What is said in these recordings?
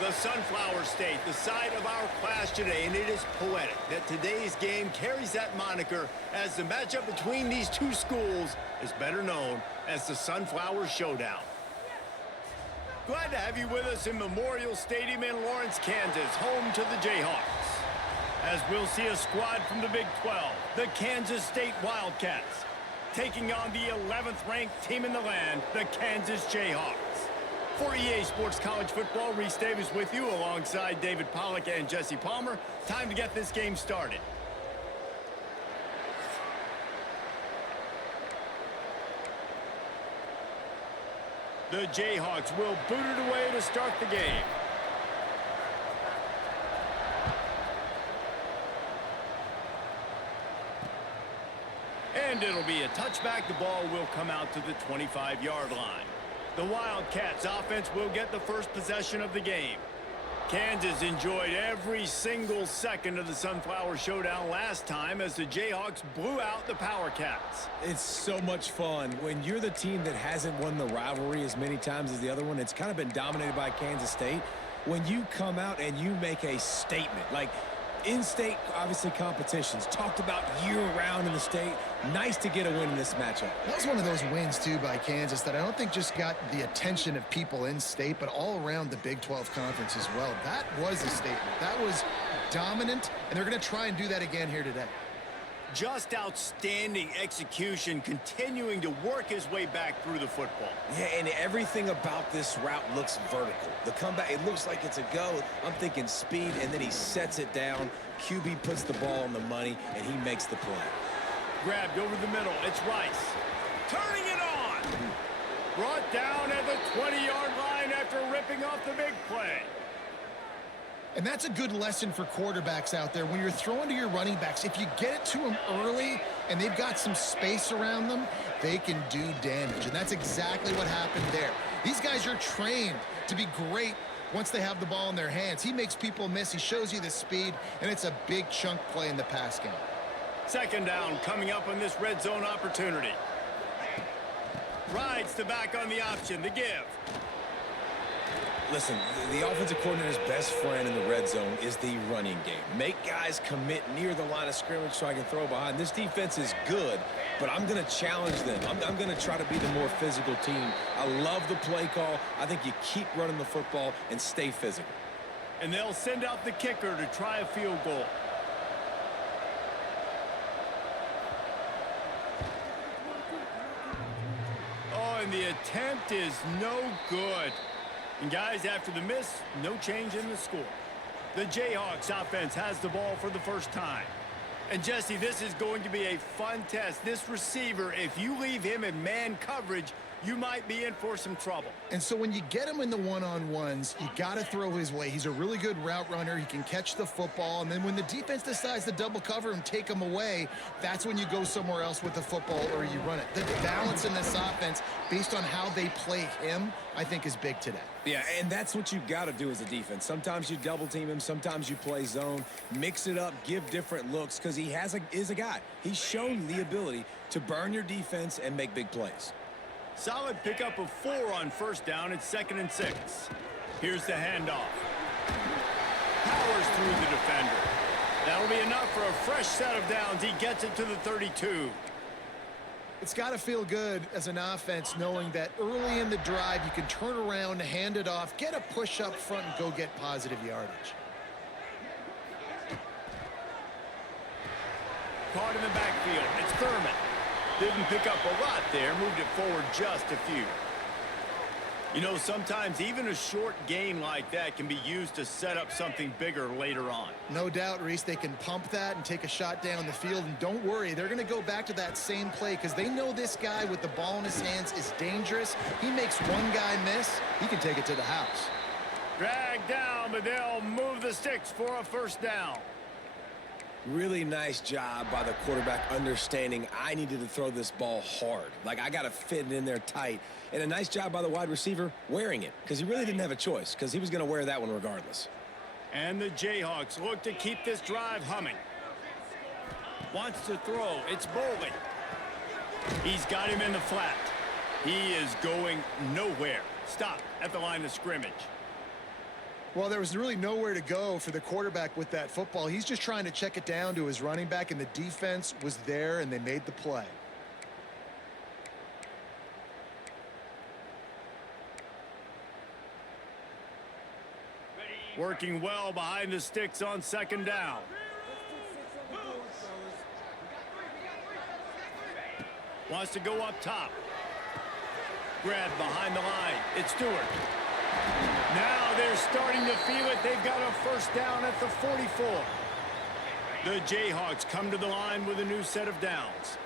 The Sunflower State, the site of our class today, and it is poetic that today's game carries that moniker as the matchup between these two schools is better known as the Sunflower Showdown. Glad to have you with us in Memorial Stadium in Lawrence, Kansas, home to the Jayhawks. As we'll see a squad from the Big 12, the Kansas State Wildcats, taking on the 11th ranked team in the land, the Kansas Jayhawks. For EA Sports College Football, Reese Davis with you alongside David Pollack and Jesse Palmer. Time to get this game started. The Jayhawks will boot it away to start the game. And it'll be a touchback. The ball will come out to the 25-yard line. The Wildcats offense will get the first possession of the game. Kansas enjoyed every single second of the Sunflower Showdown last time as the Jayhawks blew out the Power Cats. It's so much fun. When you're the team that hasn't won the rivalry as many times as the other one, it's kind of been dominated by Kansas State. When you come out and you make a statement, like in-state, obviously, competitions, talked about year-round in the state. Nice to get a win in this matchup. That was one of those wins, too, by Kansas that I don't think just got the attention of people in-state, but all around the Big 12 Conference as well. That was a statement. That was dominant, and they're going to try and do that again here today. Just outstanding execution, continuing to work his way back through the football. Yeah, and everything about this route looks vertical. The comeback, it looks like it's a go. I'm thinking speed, and then he sets it down. QB puts the ball on the money, and he makes the play. Grabbed over the middle. It's Rice. Turning it on. Brought down at the 20-yard line after ripping off the big play. And that's a good lesson for quarterbacks out there. When you're throwing to your running backs, if you get it to them early and they've got some space around them, they can do damage. And that's exactly what happened there. These guys are trained to be great once they have the ball in their hands. He makes people miss. He shows you the speed, and it's a big chunk play in the pass game. Second down coming up on this red zone opportunity. Rides the back on the option, the give. Listen, the offensive coordinator's best friend in the red zone is the running game. Make guys commit near the line of scrimmage so I can throw behind. This defense is good, but I'm going to challenge them. I'm going to try to be the more physical team. I love the play call. I think you keep running the football and stay physical. And they'll send out the kicker to try a field goal. Oh, and the attempt is no good. And guys, after the miss, no change in the score. The Jayhawks offense has the ball for the first time. And Jesse, this is going to be a fun test. This receiver, if you leave him in man coverage, you might be in for some trouble. And so when you get him in the one-on-ones, you got to throw his way. He's a really good route runner. He can catch the football. And then when the defense decides to double cover and take him away, that's when you go somewhere else with the football or you run it. The balance in this offense, based on how they play him, I think is big today. Yeah, and that's what you got to do as a defense. Sometimes you double team him, sometimes you play zone, mix it up, give different looks, because he is a guy. He's shown the ability to burn your defense and make big plays. Solid pickup of 4 on first down. It's 2nd and 6. Here's the handoff. Powers through the defender. That'll be enough for a fresh set of downs. He gets it to the 32. It's got to feel good as an offense knowing that early in the drive you can turn around, hand it off, get a push up front, and go get positive yardage. Caught in the backfield. It's Thurman. Didn't pick up a lot there. Moved it forward just a few. You know, sometimes even a short gain like that can be used to set up something bigger later on. No doubt, Reese, they can pump that and take a shot down the field. And don't worry, they're going to go back to that same play because they know this guy with the ball in his hands is dangerous. He makes one guy miss, he can take it to the house. Dragged down, but they'll move the sticks for a first down. Really nice job by the quarterback understanding I needed to throw this ball hard. Like, I got to fit it in there tight. And a nice job by the wide receiver wearing it because he really didn't have a choice because he was going to wear that one regardless. And the Jayhawks look to keep this drive humming. Wants to throw. It's Boley. He's got him in the flat. He is going nowhere. Stop at the line of scrimmage. Well, there was really nowhere to go for the quarterback with that football. He's just trying to check it down to his running back, and the defense was there, and they made the play. Working well behind the sticks on second down. Wants to go up top. Grabbed behind the line. It's Stewart. Now they're starting to feel it. They've got a first down at the 44. The Jayhawks come to the line with a new set of downs.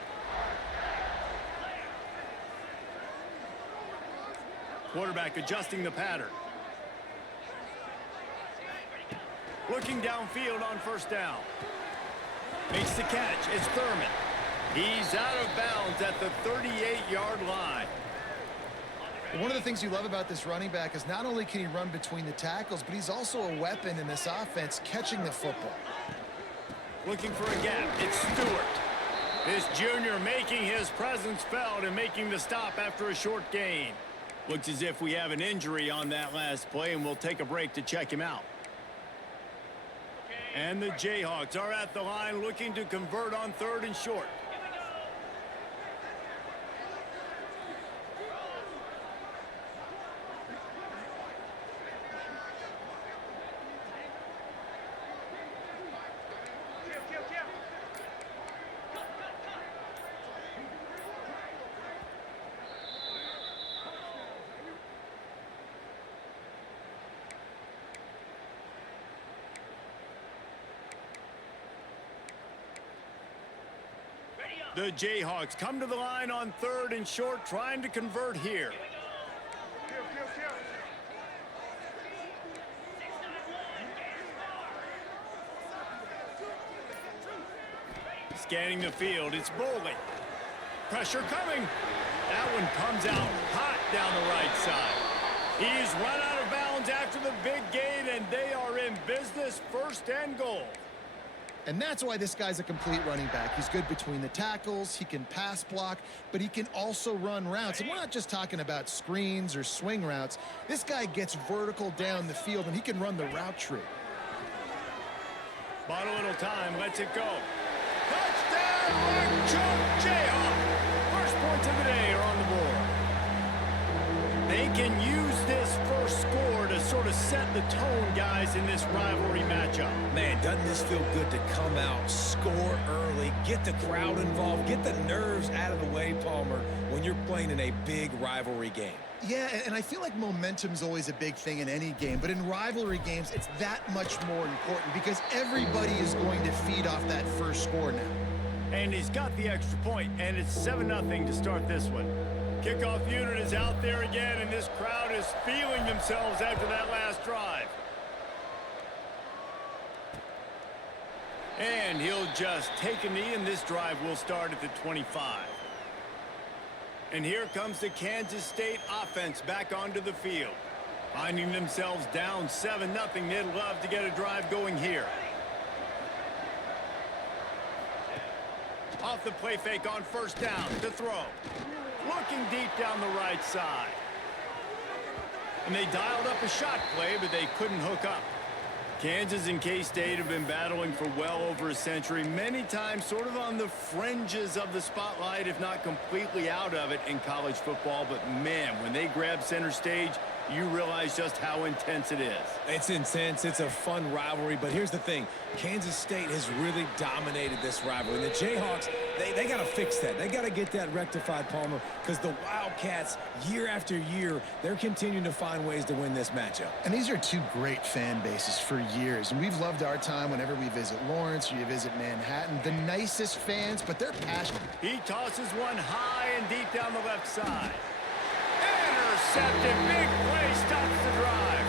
Quarterback adjusting the pattern. Looking downfield on first down. Makes the catch. It's Thurman. He's out of bounds at the 38-yard line. One of the things you love about this running back is not only can he run between the tackles, but he's also a weapon in this offense catching the football. Looking for a gap. It's Stewart. This junior making his presence felt and making the stop after a short gain. Looks as if we have an injury on that last play, and we'll take a break to check him out. And the Jayhawks are at the line looking to convert on third and short. The Jayhawks come to the line on third and short, trying to convert here. Scanning the field, it's Boley. Pressure coming. That one comes out hot down the right side. He's run out of bounds after the big gain, and they are in business, first and goal. And that's why this guy's a complete running back. He's good between the tackles, he can pass block, but he can also run routes. And we're not just talking about screens or swing routes. This guy gets vertical down the field, and he can run the route tree. Bought a little time, lets it go. Touchdown, Jayhawk! First points of the day are on the board. They can use this first score to sort of set the tone, guys, in this rivalry matchup. Man, doesn't this feel good to come out, score early, get the crowd involved, get the nerves out of the way, Palmer, when you're playing in a big rivalry game? Yeah, and I feel like momentum's always a big thing in any game, but in rivalry games, it's that much more important because everybody is going to feed off that first score now. And he's got the extra point, and it's 7-0 to start this one. Kickoff unit is out there again, and this crowd is feeling themselves after that last drive. And he'll just take a knee, and this drive will start at the 25. And here comes the Kansas State offense back onto the field. Finding themselves down 7-0, they'd love to get a drive going here. Off the play fake on first down to throw. Looking deep down the right side. And they dialed up a shot play, but they couldn't hook up. Kansas and K-State have been battling for well over a century, many times sort of on the fringes of the spotlight, if not completely out of it in college football. But, man, when they grab center stage, you realize just how intense it is. It's intense. It's a fun rivalry. But here's the thing. Kansas State has really dominated this rivalry. And the Jayhawks, they got to fix that. They got to get that rectified, Palmer, because the Wildcats, year after year, they're continuing to find ways to win this matchup. And these are two great fan bases for years. And we've loved our time whenever we visit Lawrence or you visit Manhattan. The nicest fans, but they're passionate. He tosses one high and deep down the left side. Intercepted. Big play stops the drive.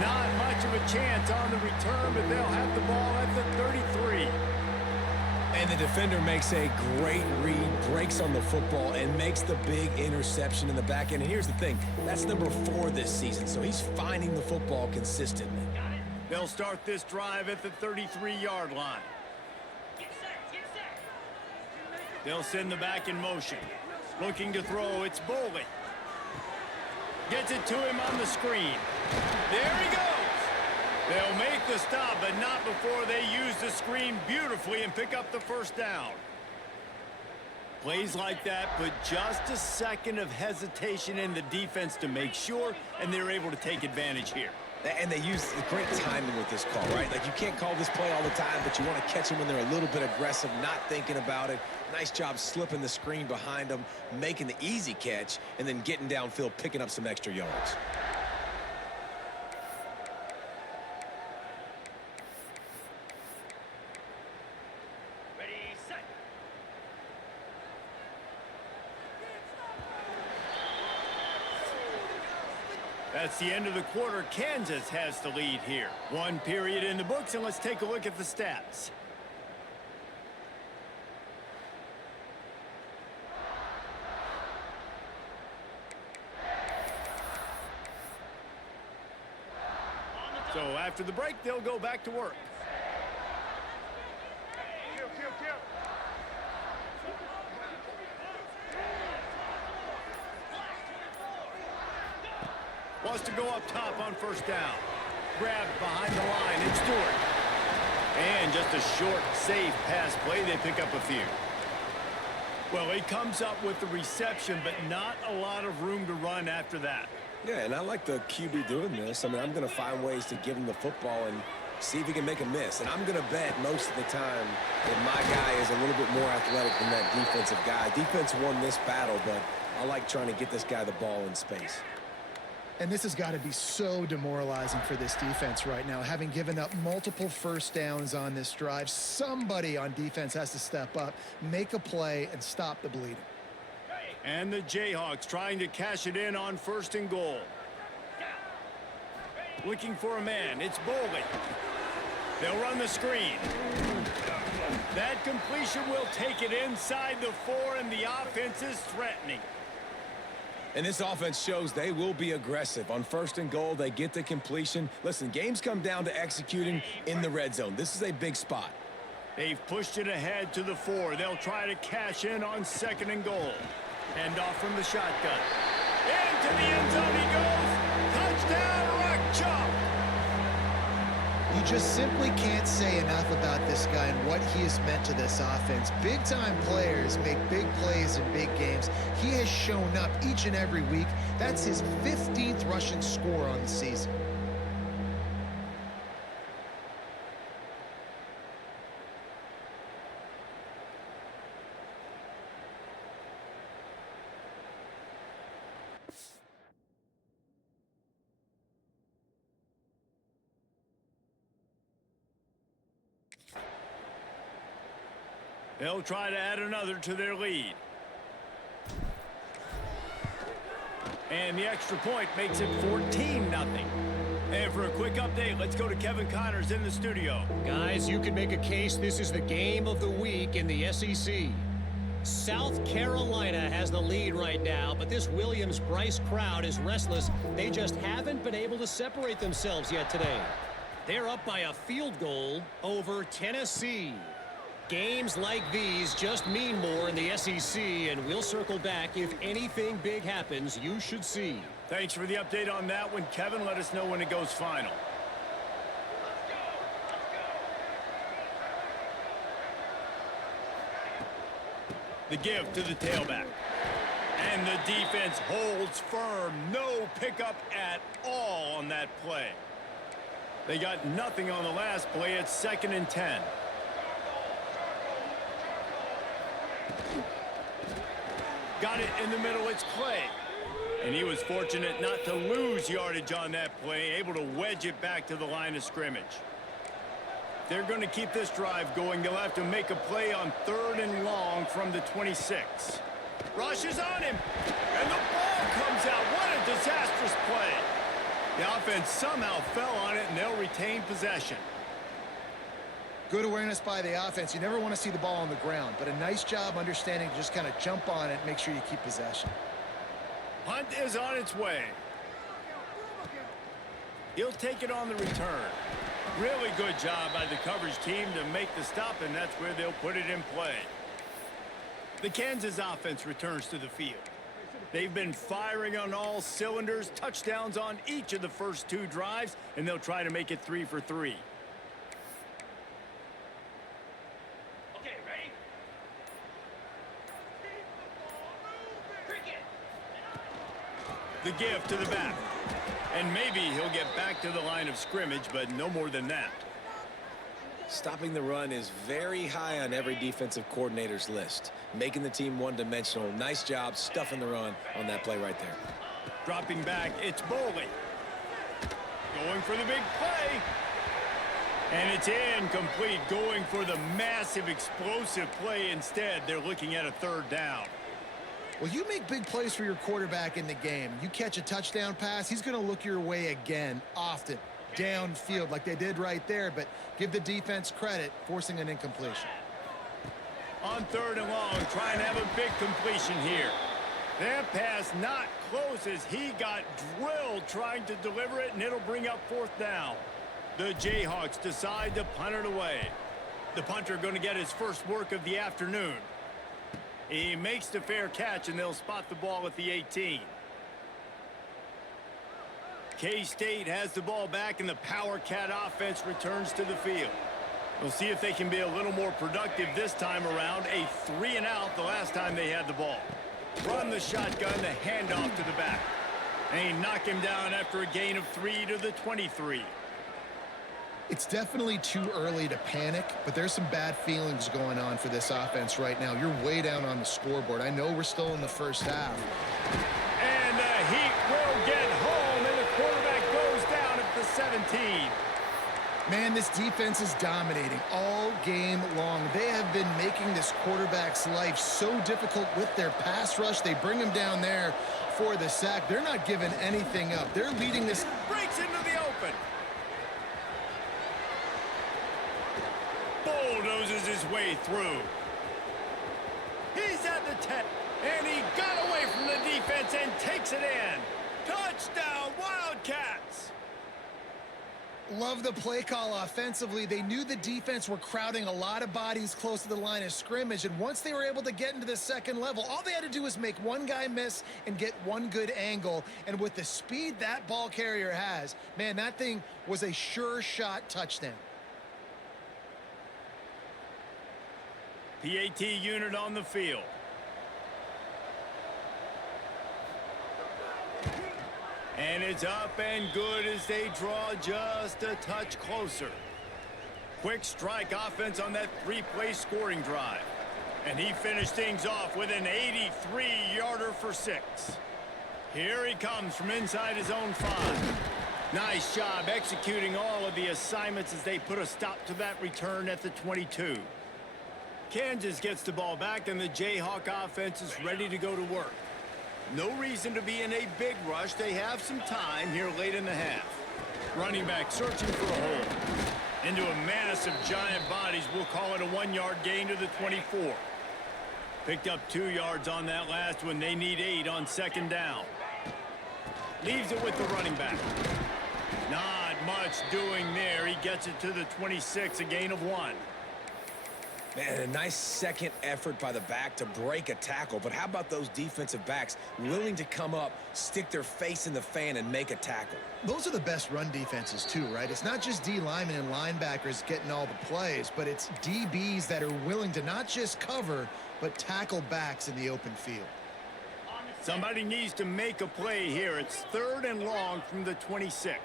Not much of a chance on the return, but they'll have the ball at the 33. And the defender makes a great read, breaks on the football, and makes the big interception in the back end. And here's the thing. That's number 4 this season, so he's finding the football consistently. They'll start this drive at the 33-yard line. They'll send the back in motion. Looking to throw, it's Boley. Gets it to him on the screen. There he goes. They'll make the stop, but not before they use the screen beautifully and pick up the first down. Plays like that put just a second of hesitation in the defense to make sure, and they're able to take advantage here. And they use great timing with this call, right? Like, you can't call this play all the time, but you want to catch them when they're a little bit aggressive, not thinking about it. Nice job slipping the screen behind them, making the easy catch, and then getting downfield, picking up some extra yards. That's the end of the quarter. Kansas has the lead here. One period in the books, and let's take a look at the stats. So after the break, they'll go back to work. Wants to go up top on first down. Grabbed behind the line, it's Stewart. And just a short, safe pass play, they pick up a few. Well, he comes up with the reception, but not a lot of room to run after that. Yeah, and I like the QB doing this. I mean, I'm going to find ways to give him the football and see if he can make a miss. And I'm going to bet most of the time that my guy is a little bit more athletic than that defensive guy. Defense won this battle, but I like trying to get this guy the ball in space. And this has got to be so demoralizing for this defense right now. Having given up multiple first downs on this drive, somebody on defense has to step up, make a play, and stop the bleeding. And the Jayhawks trying to cash it in on first and goal. Looking for a man. It's Boley. They'll run the screen. That completion will take it inside the 4, and the offense is threatening. And this offense shows they will be aggressive. On first and goal, they get the completion. Listen, games come down to executing in the red zone. This is a big spot. They've pushed it ahead to the 4. They'll try to cash in on second and goal. Hand off from the shotgun. Into the end zone he goes. Touchdown, Rock Chalk. You just simply can't say enough about this guy and what he has meant to this offense. Big-time players make big plays in big games. He has shown up each and every week. That's his 15th rushing score on the season. They'll try to add another to their lead. And the extra point makes it 14-0. And for a quick update, let's go to Kevin Connors in the studio. Guys, you can make a case this is the game of the week in the SEC. South Carolina has the lead right now, but this Williams-Brice crowd is restless. They just haven't been able to separate themselves yet today. They're up by a field goal over Tennessee. Games like these just mean more in the SEC, and we'll circle back if anything big happens you should see. Thanks for the update on that one, Kevin. Let us know when it goes final. The give to the tailback. And the defense holds firm. No pickup at all on that play. They got nothing on the last play. It's 2nd and 10. Got it in the middle. It's Clay. And he was fortunate not to lose yardage on that play, able to wedge it back to the line of scrimmage. They're going to keep this drive going. They'll have to make a play on 3rd and long from the 26. Rush is on him. And the ball comes out. What a disastrous play. The offense somehow fell on it, and they'll retain possession. Good awareness by the offense. You never want to see the ball on the ground, but a nice job understanding to just kind of jump on it and make sure you keep possession. Punt is on its way. He'll take it on the return. Really good job by the coverage team to make the stop, and that's where they'll put it in play. The Kansas offense returns to the field. They've been firing on all cylinders, touchdowns on each of the first 2 drives, and they'll try to make it 3 for 3. Okay, ready? The give to the back. And maybe he'll get back to the line of scrimmage, but no more than that. Stopping the run is very high on every defensive coordinator's list. Making the team one-dimensional. Nice job stuffing the run on that play right there. Dropping back, it's Bowley. Going for the big play. And it's incomplete. Going for the massive, explosive play instead. They're looking at a 3rd down. Well, you make big plays for your quarterback in the game. You catch a touchdown pass, he's going to look your way again, often, downfield like they did right there, but give the defense credit, forcing an incompletion. On 3rd and long, trying to have a big completion here. That pass not close as he got drilled trying to deliver it, and it'll bring up 4th down. The Jayhawks decide to punt it away. The punter going to get his first work of the afternoon. He makes the fair catch, and they'll spot the ball at the 18. K-State has the ball back, and the Power Cat offense returns to the field. We'll see if they can be a little more productive this time around. A 3-and-out the last time they had the ball. Run the shotgun, the handoff to the back. And he knocked him down after a gain of 3 to the 23. It's definitely too early to panic, but there's some bad feelings going on for this offense right now. You're way down on the scoreboard. I know we're still in the first half. And the Heat will get home, and the quarterback goes down at the 17. Man, this defense is dominating all game long. They have been making this quarterback's life so difficult with their pass rush. They bring him down there for the sack. They're not giving anything up. They're leading this. Breaks into the open. Bulldozes his way through. He's at the 10, and he got away from the defense and takes it in. Touchdown, Wildcats! Love the play call offensively. They knew the defense were crowding a lot of bodies close to the line of scrimmage, and once they were able to get into the second level, all they had to do was make one guy miss and get one good angle, and with the speed that ball carrier has, man, that thing was a sure shot touchdown. PAT unit on the field. And it's up and good as they draw just a touch closer. Quick strike offense on that 3-play scoring drive. And he finished things off with an 83-yarder for 6. Here he comes from inside his own 5. Nice job executing all of the assignments as they put a stop to that return at the 22. Kansas gets the ball back, and the Jayhawk offense is ready to go to work. No reason to be in a big rush. They have some time here late in the half. Running back searching for a hole. Into a massive giant bodies. We'll call it a 1-yard gain to the 24. Picked up 2 yards on that last one. They need 8 on 2nd down. Leaves it with the running back. Not much doing there. He gets it to the 26, a gain of 1. Man, a nice second effort by the back to break a tackle. But how about those defensive backs willing to come up, stick their face in the fan, and make a tackle? Those are the best run defenses, too, right? It's not just D linemen and linebackers getting all the plays, but it's DBs that are willing to not just cover, but tackle backs in the open field. Somebody needs to make a play here. It's 3rd and long from the 26.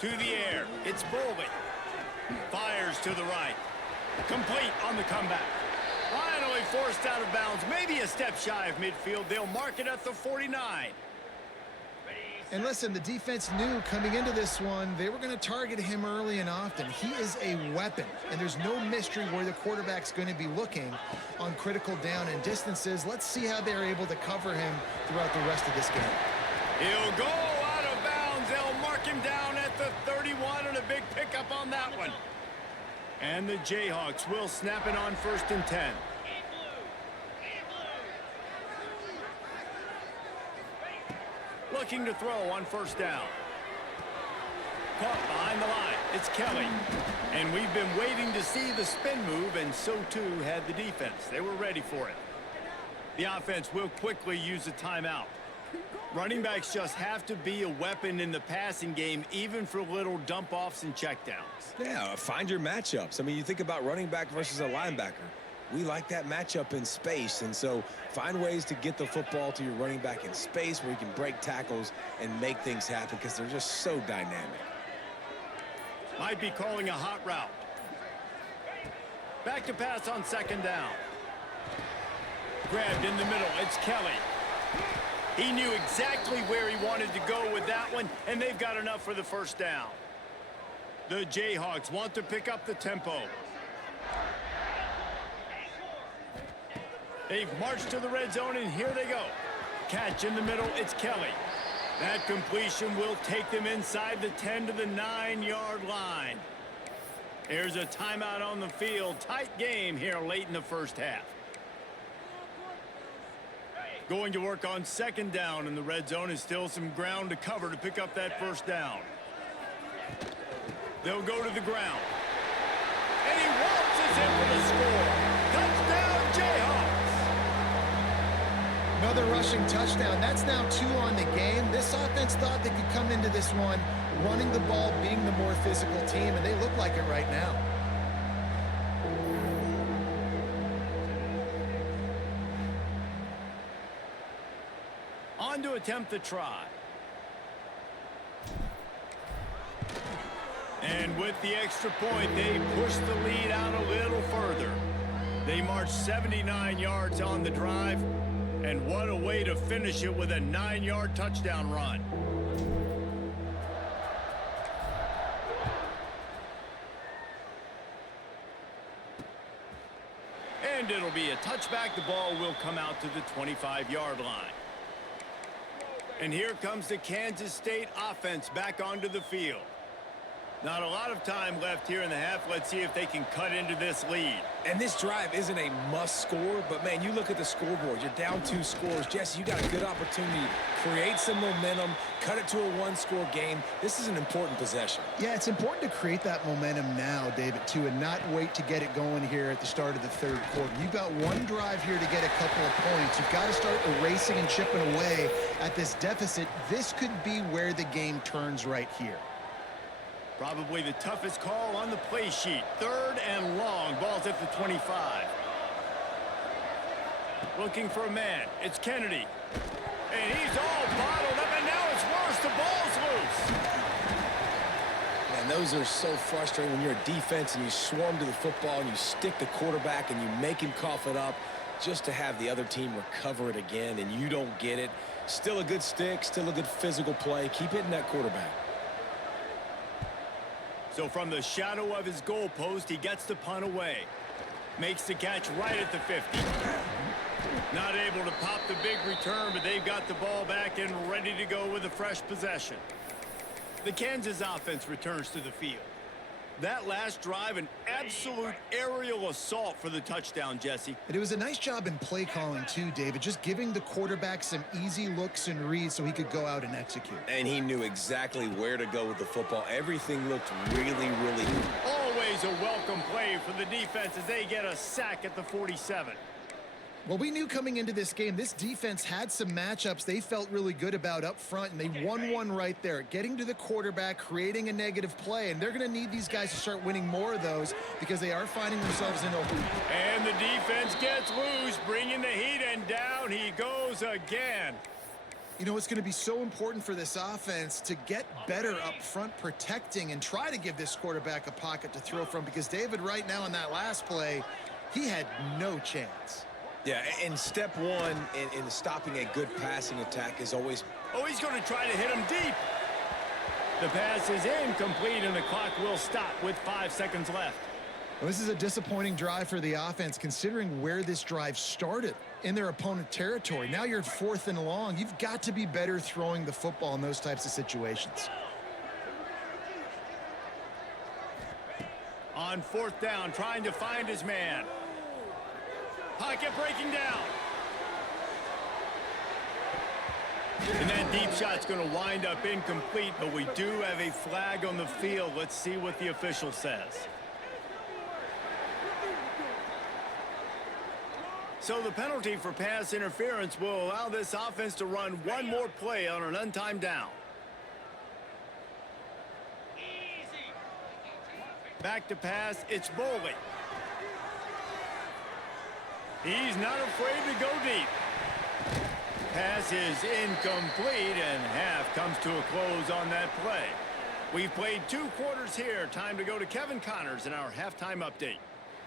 To the air. It's Bowley. Fires to the right. Complete on the comeback. Finally forced out of bounds. Maybe a step shy of midfield. They'll mark it at the 49. And listen, the defense knew coming into this one, they were going to target him early and often. He is a weapon, and there's no mystery where the quarterback's going to be looking on critical down and distances. Let's see how they're able to cover him throughout the rest of this game. He'll go out of bounds. They'll mark him down at the 31, and a big pickup on that one. And the Jayhawks will snap it on 1st and 10. Looking to throw on 1st down. Caught behind the line. It's Kelly. And we've been waiting to see the spin move, and so too had the defense. They were ready for it. The offense will quickly use a timeout. Running backs just have to be a weapon in the passing game, even for little dump-offs and checkdowns. Yeah, find your matchups. I mean, you think about running back versus a linebacker. We like that matchup in space, and so find ways to get the football to your running back in space where you can break tackles and make things happen because they're just so dynamic. Might be calling a hot route. Back to pass on second down. Grabbed in the middle. It's Kelly. He knew exactly where he wanted to go with that one, and they've got enough for the first down. The Jayhawks want to pick up the tempo. They've marched to the red zone, and here they go. Catch in the middle. It's Kelly. That completion will take them inside the 10 to the 9-yard line. Here's a timeout on the field. Tight game here late in the first half. Going to work on second down in the red zone is still some ground to cover to pick up that first down. They'll go to the ground. And he waltzes in for the score. Touchdown, Jayhawks. Another rushing touchdown. That's now 2 on the game. This offense thought they could come into this one running the ball, being the more physical team, and they look like it right now. On to attempt the try. And with the extra point, they push the lead out a little further. They march 79 yards on the drive, and what a way to finish it with a 9-yard touchdown run. And it'll be a touchback. The ball will come out to the 25-yard line. And here comes the Kansas State offense back onto the field. Not a lot of time left here in the half. Let's see if they can cut into this lead. And this drive isn't a must score, but man, you look at the scoreboard. You're down 2 scores. Jesse, you got a good opportunity to create some momentum, cut it to a 1-score game. This is an important possession. Yeah, it's important to create that momentum now, David, too, and not wait to get it going here at the start of the third quarter. You've got one drive here to get a couple of points. You've got to start erasing and chipping away at this deficit. This could be where the game turns right here. Probably the toughest call on the play sheet. 3rd and long. Ball's at the 25. Looking for a man. It's Kennedy. And he's all bottled up, and now it's worse. The ball's loose. And those are so frustrating when you're a defense and you swarm to the football and you stick the quarterback and you make him cough it up just to have the other team recover it again, and you don't get it. Still a good stick, still a good physical play. Keep hitting that quarterback. So from the shadow of his goalpost, he gets the punt away. Makes the catch right at the 50. Not able to pop the big return, but they've got the ball back and ready to go with a fresh possession. The Kansas offense returns to the field. That last drive, an absolute aerial assault for the touchdown, Jesse. And it was a nice job in play calling, too, David, just giving the quarterback some easy looks and reads so he could go out and execute. And he knew exactly where to go with the football. Everything looked really, really good. Always a welcome play for the defense as they get a sack at the 47. Well, we knew coming into this game, this defense had some matchups they felt really good about up front, and they won one right there, getting to the quarterback, creating a negative play, and they're going to need these guys to start winning more of those because they are finding themselves in open. And the defense gets loose, bringing the heat, and down he goes again. You know, it's going to be so important for this offense to get better up front protecting and try to give this quarterback a pocket to throw from, because David, right now in that last play, he had no chance. Yeah, and step one in stopping a good passing attack is always... Oh, he's going to try to hit him deep. The pass is incomplete, and the clock will stop with 5 seconds left. Well, this is a disappointing drive for the offense, considering where this drive started in their opponent territory. Now you're at 4th and long. You've got to be better throwing the football in those types of situations. On 4th down, trying to find his man. Pocket breaking down. And that deep shot's going to wind up incomplete, but we do have a flag on the field. Let's see what the official says. So the penalty for pass interference will allow this offense to run one more play on an untimed down. Easy. Back to pass, it's Boley. He's not afraid to go deep. Pass is incomplete, and half comes to a close on that play. We've played 2 quarters here. Time to go to Kevin Connors in our halftime update.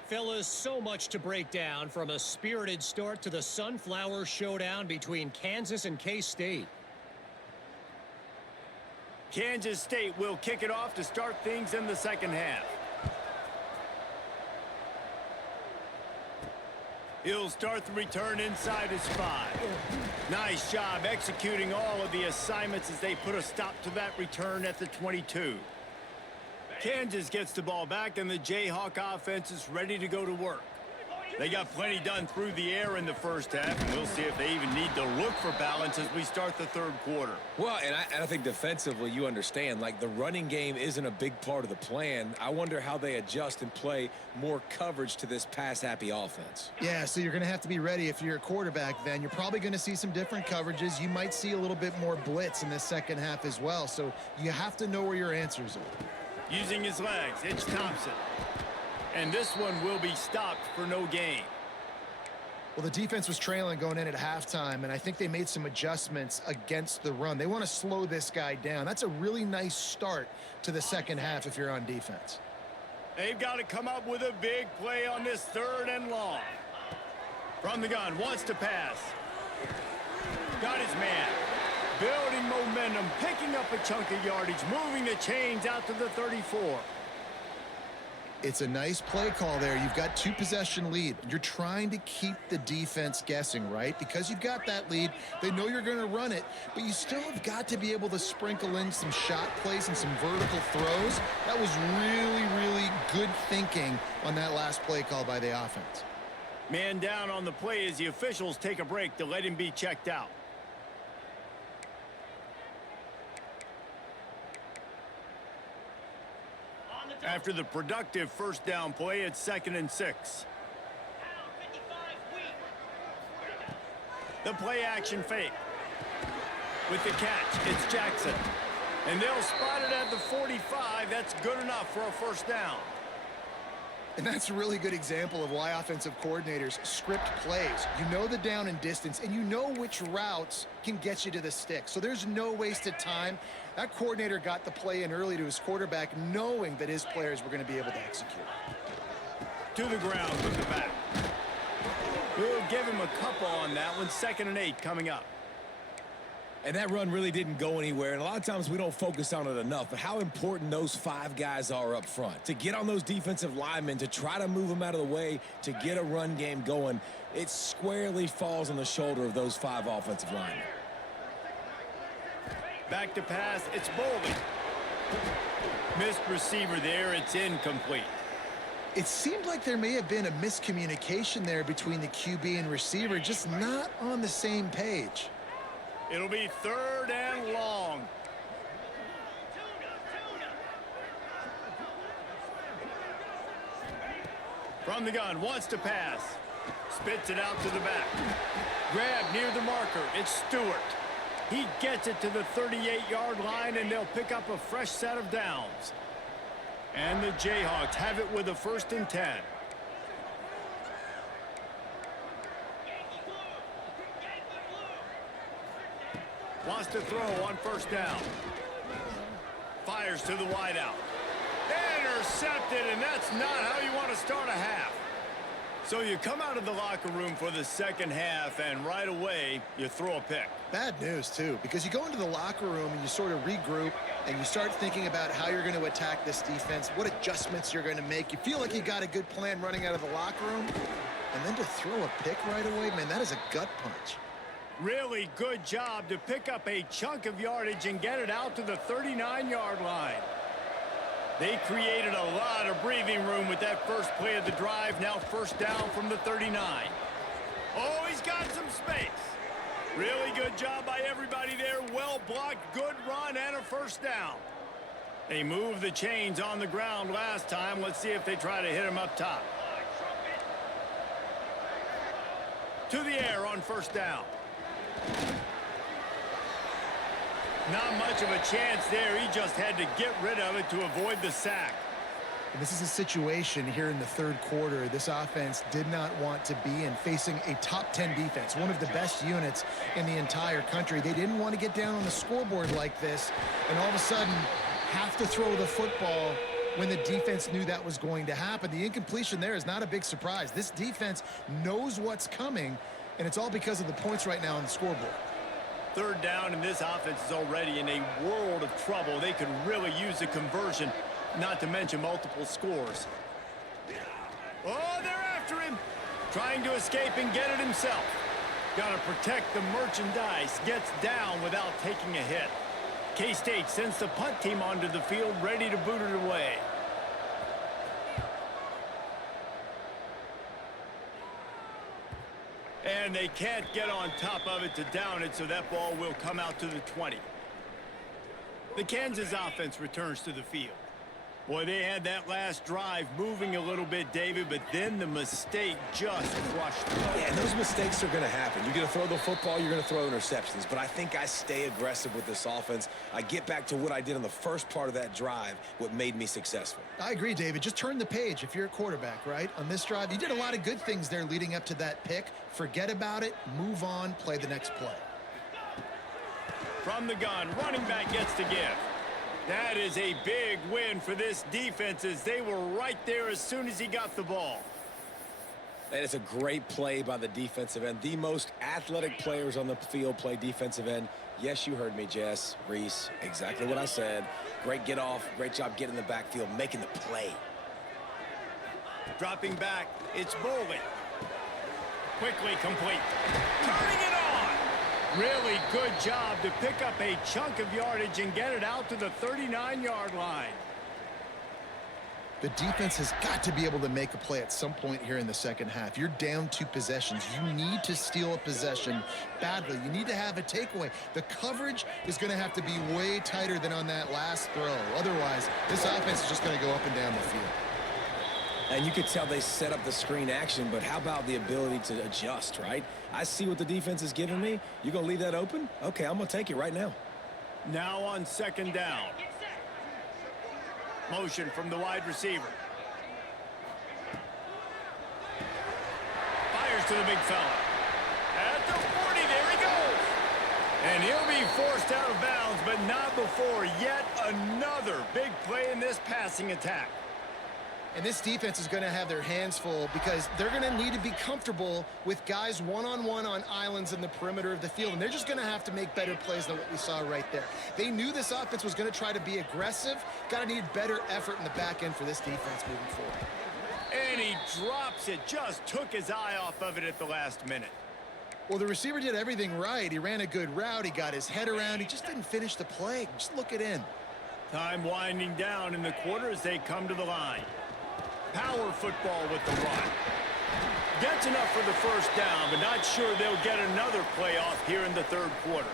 Fellas, so much to break down, from a spirited start to the Sunflower Showdown between Kansas and K-State. Kansas State will kick it off to start things in the second half. He'll start the return inside his 5. Nice job executing all of the assignments as they put a stop to that return at the 22. Kansas gets the ball back, and the Jayhawk offense is ready to go to work. They got plenty done through the air in the first half, and we'll see if they even need to look for balance as we start the third quarter. Well, and I think defensively, you understand, like, the running game isn't a big part of the plan. I wonder how they adjust and play more coverage to this pass-happy offense. Yeah, so you're going to have to be ready if you're a quarterback then. You're probably going to see some different coverages. You might see a little bit more blitz in the second half as well, so you have to know where your answers are. Using his legs, it's Thompson. And this one will be stopped for no gain. Well, the defense was trailing going in at halftime, and I think they made some adjustments against the run. They want to slow this guy down. That's a really nice start to the second half if you're on defense. They've got to come up with a big play on this 3rd and long. From the gun, wants to pass. Got his man. Building momentum, picking up a chunk of yardage, moving the chains out to the 34. It's a nice play call there. You've got 2-possession lead. You're trying to keep the defense guessing, right? Because you've got that lead, they know you're going to run it, but you still have got to be able to sprinkle in some shot plays and some vertical throws. That was really, really good thinking on that last play call by the offense. Man down on the play as the officials take a break to let him be checked out. After the productive first down play, it's 2nd and 6. The play action fake. With the catch, it's Jackson. And they'll spot it at the 45. That's good enough for a first down. And that's a really good example of why offensive coordinators script plays. You know the down and distance, and you know which routes can get you to the stick. So there's no wasted time. That coordinator got the play in early to his quarterback, knowing that his players were going to be able to execute. To the ground with the back. We'll give him a couple on that one. 2nd and 8 coming up. And that run really didn't go anywhere, and a lot of times we don't focus on it enough, but how important those 5 guys are up front. To get on those defensive linemen, to try to move them out of the way, to get a run game going, it squarely falls on the shoulder of those 5 offensive linemen. Back to pass, it's Boley. Missed receiver there, it's incomplete. It seemed like there may have been a miscommunication there between the QB and receiver, just not on the same page. It'll be 3rd and long. From the gun, wants to pass. Spits it out to the back. Grab near the marker, it's Stewart. He gets it to the 38-yard line, and they'll pick up a fresh set of downs. And the Jayhawks have it with a 1st and 10. Wants to throw on first down. Fires to the wideout. Intercepted, and that's not how you want to start a half. So you come out of the locker room for the second half, and right away, you throw a pick. Bad news, too, because you go into the locker room and you sort of regroup and you start thinking about how you're going to attack this defense, what adjustments you're going to make. You feel like you got a good plan running out of the locker room, and then to throw a pick right away, man, that is a gut punch. Really good job to pick up a chunk of yardage and get it out to the 39-yard line. They created a lot of breathing room with that first play of the drive. Now 1st down from the 39. Oh, he's got some space. Really good job by everybody there. Well blocked, good run, and a 1st down. They moved the chains on the ground last time. Let's see if they try to hit him up top. To the air on first down. Not much of a chance there. He just had to get rid of it to avoid the sack. And this is a situation here in the third quarter this offense did not want to be in, facing a top 10 defense, one of the best units in the entire country. They didn't want to get down on the scoreboard like this and all of a sudden have to throw the football when the defense knew that was going to happen. The incompletion there is not a big surprise. This defense knows what's coming, and it's all because of the points right now on the scoreboard. Third down, and this offense is already in a world of trouble. They could really use a conversion, not to mention multiple scores. Oh, they're after him. Trying to escape and get it himself. Got to protect the merchandise. Gets down without taking a hit. K-State sends the punt team onto the field, ready to boot it away. And they can't get on top of it to down it, so that ball will come out to the 20. The Kansas offense returns to the field. Boy, they had that last drive moving a little bit, David, but then the mistake just crushed them. Yeah, and those mistakes are going to happen. You're going to throw the football, you're going to throw interceptions. But I think I stay aggressive with this offense. I get back to what I did on the first part of that drive, what made me successful. I agree, David. Just turn the page if you're a quarterback, right? On this drive, you did a lot of good things there leading up to that pick. Forget about it, move on, play the next play. From the gun, running back gets to give. That is a big win for this defense as they were right there as soon as he got the ball. That is a great play by the defensive end. The most athletic players on the field play defensive end. Yes, you heard me, Jess, Reese. Exactly what I said. Great get off. Great job getting in the backfield, making the play. Dropping back, it's Bowling. Quickly complete. Turning it on. Really good job to pick up a chunk of yardage and get it out to the 39-yard line. The defense has got to be able to make a play at some point here in the second half. You're down 2 possessions. You need to steal a possession badly. You need to have a takeaway. The coverage is going to have to be way tighter than on that last throw. Otherwise, this offense is just going to go up and down the field. And you could tell they set up the screen action, but how about the ability to adjust, right? I see what the defense is giving me. You going to leave that open? Okay, I'm going to take it right now. Now on second down. Motion from the wide receiver. Fires to the big fella. At the 40, there he goes. And he'll be forced out of bounds, but not before yet another big play in this passing attack. And this defense is going to have their hands full because they're going to need to be comfortable with guys one-on-one on islands in the perimeter of the field. And they're just going to have to make better plays than what we saw right there. They knew this offense was going to try to be aggressive. Got to need better effort in the back end for this defense moving forward. And he drops it. Just took his eye off of it at the last minute. Well, the receiver did everything right. He ran a good route. He got his head around. He just didn't finish the play. Just look it in. Time winding down in the quarter as they come to the line. Power football with the run. Gets enough for the first down, but not sure they'll get another playoff here in the third quarter.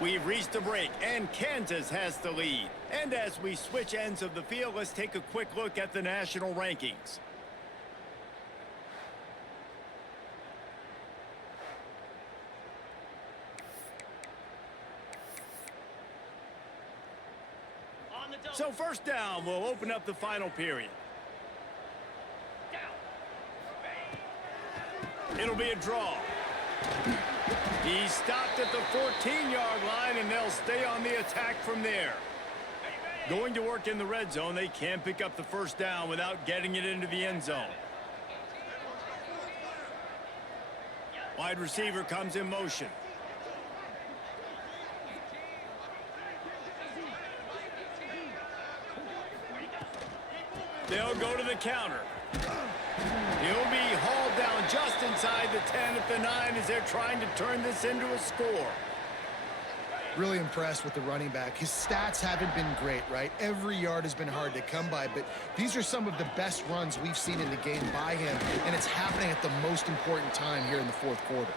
We've reached a break, and Kansas has the lead. And as we switch ends of the field, let's take a quick look at the national rankings. So first down will open up the final period. It'll be a draw. He stopped at the 14-yard line, and they'll stay on the attack from there. Going to work in the red zone, they can't pick up the first down without getting it into the end zone. Wide receiver comes in motion. They'll go to the counter. He'll be hauled down just inside the 10 at the 9 as they're trying to turn this into a score. Really impressed with the running back. His stats haven't been great, right? Every yard has been hard to come by, but these are some of the best runs we've seen in the game by him, and it's happening at the most important time here in the fourth quarter.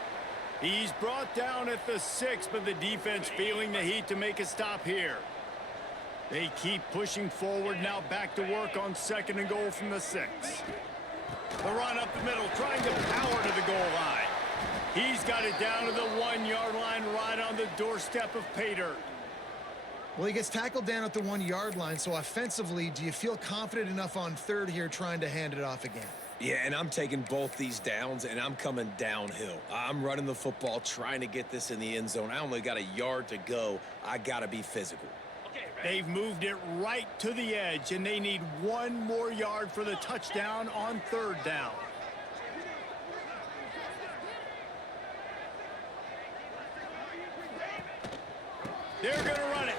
He's brought down at the 6, but the defense feeling the heat to make a stop here. They keep pushing forward, now back to work on second and goal from the 6. The run up the middle, trying to power to the goal line. He's got it down to the 1-yard line right on the doorstep of pay dirt. Well, he gets tackled down at the 1-yard line, so offensively, do you feel confident enough on third here trying to hand it off again? Yeah, and I'm taking both these downs, and I'm coming downhill. I'm running the football, trying to get this in the end zone. I only got a yard to go. I got to be physical. Okay, ready? They've moved it right to the edge, and they need 1 more yard for the touchdown on third down. They're going to run it.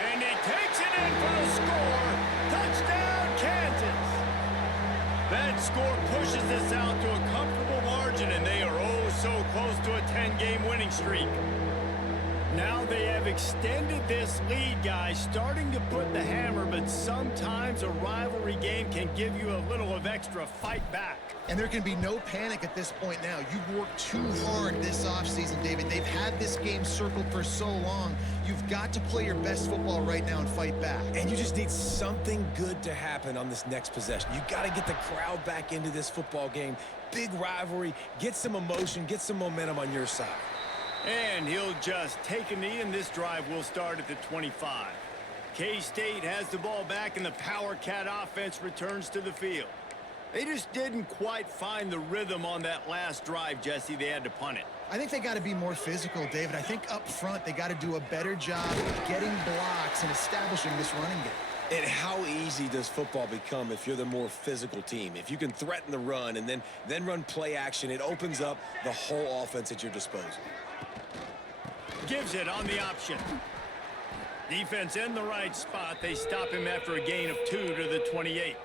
And he takes it in for the score. Touchdown, Kansas. That score pushes this out to a comfortable margin, and they are oh so close to a 10-game winning streak. Now they have extended this lead, guys, starting to put the hammer, but sometimes a rivalry game can give you a little of extra fight back. And there can be no panic at this point now. You've worked too hard this offseason, David. They've had this game circled for so long. You've got to play your best football right now and fight back. And you just need something good to happen on this next possession. You got to get the crowd back into this football game. Big rivalry. Get some emotion. Get some momentum on your side. And he'll just take a knee, and this drive will start at the 25. K-State has the ball back, and the Power Cat offense returns to the field. They just didn't quite find the rhythm on that last drive, Jesse. They had to punt it. I think they got to be more physical, David. I think up front they got to do a better job of getting blocks and establishing this running game. And how easy does football become if you're the more physical team? If you can threaten the run and then run play action, it opens up the whole offense at your disposal. Gives it on the option. Defense in the right spot. They stop him after a gain of 2 to the 28.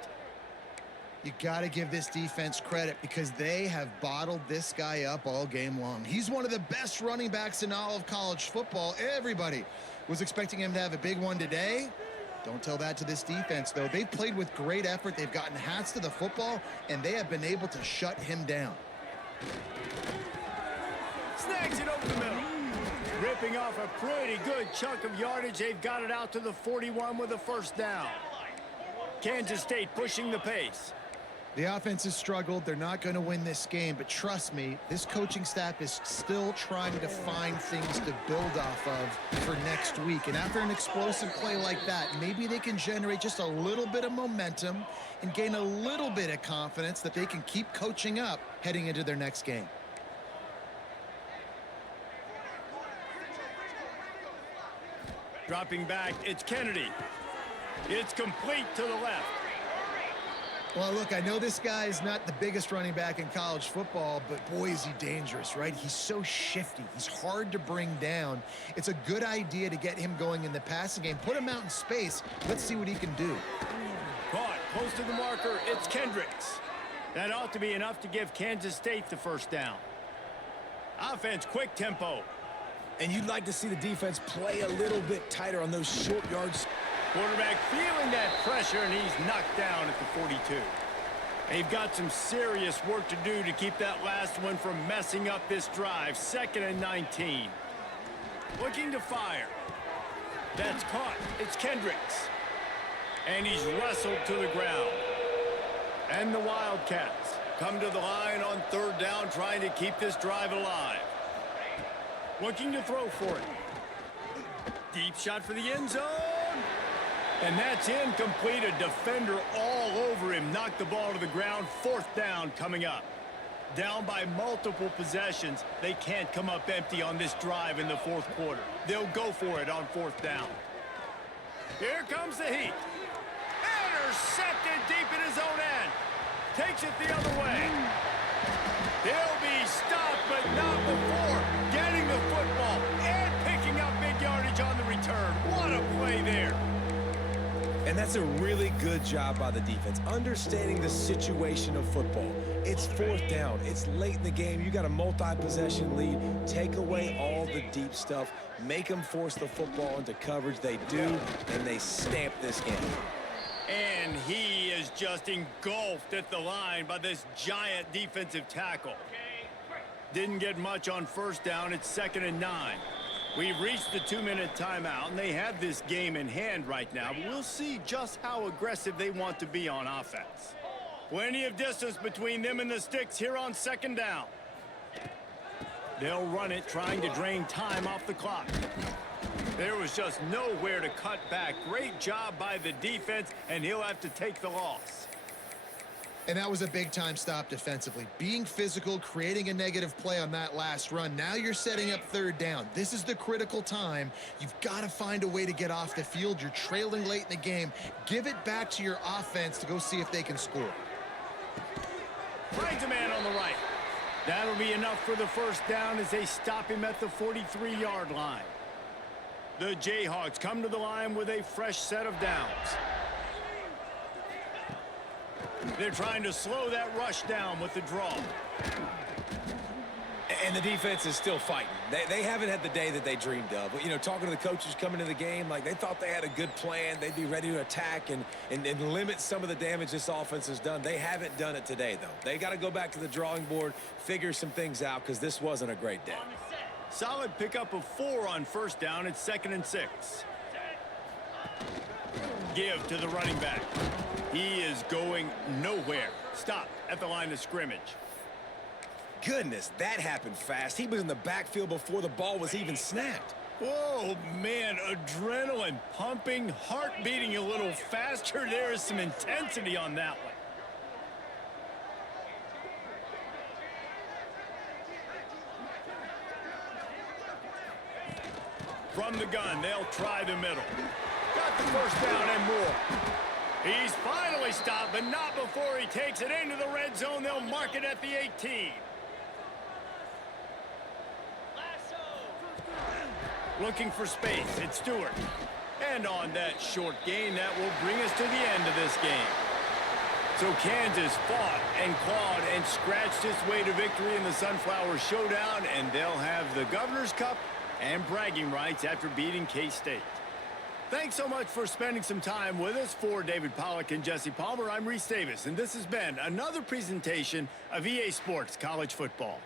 You got to give this defense credit because they have bottled this guy up all game long. He's one of the best running backs in all of college football. Everybody was expecting him to have a big one today. Don't tell that to this defense, though. They've played with great effort. They've gotten hats to the football, and they have been able to shut him down. Snags it over the middle. Ripping off a pretty good chunk of yardage. They've got it out to the 41 with a first down. Kansas State pushing the pace. The offense has struggled. They're not going to win this game, but trust me, this coaching staff is still trying to find things to build off of for next week. And after an explosive play like that, maybe they can generate just a little bit of momentum and gain a little bit of confidence that they can keep coaching up heading into their next game. Dropping back, it's Kennedy. It's complete to the left. Well, look, I know this guy's not the biggest running back in college football, but boy, is he dangerous, right? He's so shifty. He's hard to bring down. It's a good idea to get him going in the passing game. Put him out in space. Let's see what he can do. Caught close to the marker. It's Kendricks. That ought to be enough to give Kansas State the first down. Offense, quick tempo. And you'd like to see the defense play a little bit tighter on those short yards. Quarterback feeling that pressure, and he's knocked down at the 42. They've got some serious work to do to keep that last one from messing up this drive. 2nd and 19. Looking to fire. That's caught. It's Kendricks. And he's wrestled to the ground. And the Wildcats come to the line on third down, trying to keep this drive alive. Looking to throw for it. Deep shot for the end zone. And that's incomplete. A defender all over him. Knocked the ball to the ground. 4th down coming up. Down by multiple possessions. They can't come up empty on this drive in the 4th quarter. They'll go for it on 4th down. Here comes the heat. Intercepted deep in his own end. Takes it the other way. He'll be stopped, but not before getting the football and picking up big yardage on the return. What a play there. And that's a really good job by the defense, understanding the situation of football. It's 4th down. It's late in the game. You got a multi-possession lead. Take away all the deep stuff. Make them force the football into coverage. They do, and they stamp this game. And he is just engulfed at the line by this giant defensive tackle. Didn't get much on first down. It's 2nd and 9. We've reached the 2-minute timeout, and they have this game in hand right now. But we'll see just how aggressive they want to be on offense. Plenty of distance between them and the sticks here on 2nd down. They'll run it, trying to drain time off the clock. There was just nowhere to cut back. Great job by the defense, and he'll have to take the loss. And that was a big-time stop defensively. Being physical, creating a negative play on that last run. Now you're setting up third down. This is the critical time. You've got to find a way to get off the field. You're trailing late in the game. Give it back to your offense to go see if they can score. Finds a man on the right. That'll be enough for the first down as they stop him at the 43-yard line. The Jayhawks come to the line with a fresh set of downs. They're trying to slow that rush down with the draw. And the defense is still fighting. They haven't had the day that they dreamed of. You know, talking to the coaches coming into the game, like they thought they had a good plan. They'd be ready to attack and limit some of the damage this offense has done. They haven't done it today, though. They got to go back to the drawing board, figure some things out, because this wasn't a great day. Solid pickup of 4 on first down. It's 2nd and 6. Give to the running back. He is going nowhere. Stop at the line of scrimmage. Goodness, that happened fast. He was in the backfield before the ball was even snapped. Oh, man, adrenaline pumping, heart beating a little faster. There is some intensity on that one. From the gun, they'll try the middle. Got the first down and more. He's finally stopped, but not before he takes it into the red zone. They'll mark it at the 18. Looking for space, it's Stewart. And on that short gain, that will bring us to the end of this game. So Kansas fought and clawed and scratched its way to victory in the Sunflower Showdown, and they'll have the Governor's Cup and bragging rights after beating K-State. Thanks so much for spending some time with us. For David Pollack and Jesse Palmer, I'm Reese Davis, and this has been another presentation of EA Sports College Football.